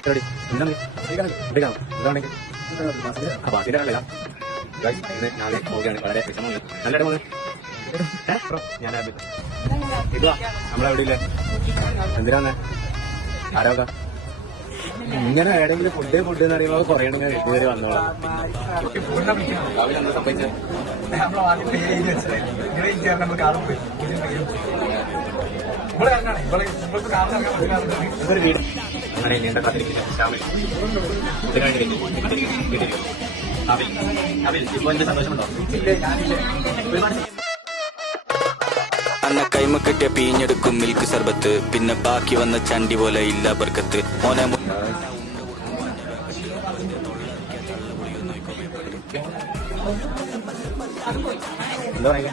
എന്താണ് ബാസിന്റെ കണ്ടില്ല ഞാൻ പോവുകയാണ്. വളരെ വിഷമമാണ്. നല്ലതായിട്ട് പോകുന്നത് ഞാൻ ഇതാ നമ്മളെവിടെ ഇല്ലേ എന്തിനാന്ന് ആരോഗ്യ ഇങ്ങനെ എവിടെയെങ്കിലും ഫുഡ് എന്ന് പറയുമ്പോൾ കുറേ ഇതുവരെ വന്നോളാം. രാവിലെ എന്താ സംഭവിച്ചത്? ഇതൊരു വീട് അങ്ങനെ നീണ്ട കാത്തിരിക്കില്ല. രാവിലെ ഫുഡ് കഴിഞ്ഞിരിക്കും ഇപ്പൊ എന്റെ സന്തോഷമുണ്ടോ? അന്ന കൈമ കെട്ടിയ പീഞ്ഞെടുക്കും മിൽക്ക് സർബത്ത്, പിന്നെ ബാക്കി വന്ന ചണ്ടി പോലെ ഇല്ല ബർക്കത്ത്. മോനെ എന്താ പറയുക?